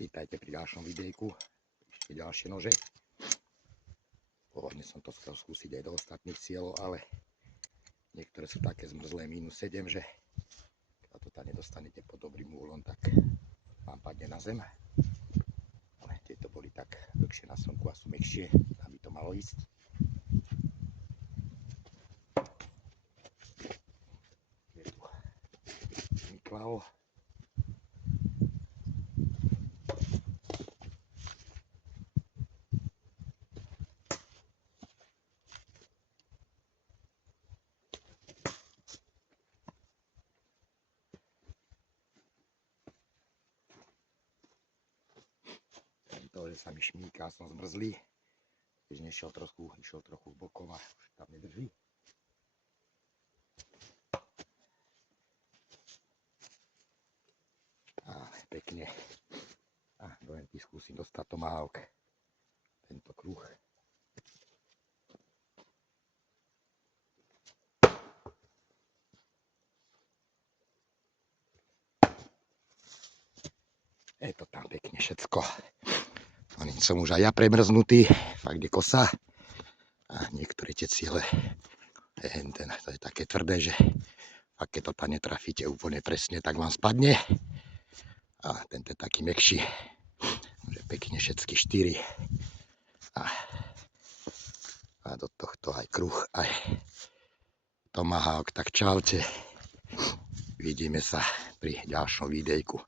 Vítajte pri ďalšom videjku. Ešte ďalšie nože. Pôvodne som to chcel skúsiť aj do ostatných cieľov, ale niektoré sú také zmrzlé -7, že keď to tam nedostanete pod dobrým úhlom, tak vám padne na zem. Ale tieto boli tak dlhšie na slnku a sú mäkšie, aby to malo ísť. Je tu Miklao. To, že sa mi šmíka, som zmrzlý. Keď išiel trochu bokom a už tam nedrží. A pekne. A do enty skúsim dostať tomahawk. Tento kruh. Je to tam pekne všetko. Som už aj ja premrznutý, fakt je kosa. A niektoré tie ciele, to je také tvrdé, že ak keď to tam netrafíte úplne presne, tak vám spadne. A tento je taký mäkší, že pekne všetky 4. A do tohto aj kruh, aj tomahawk. Tak čaute. Vidíme sa pri ďalšom videjku.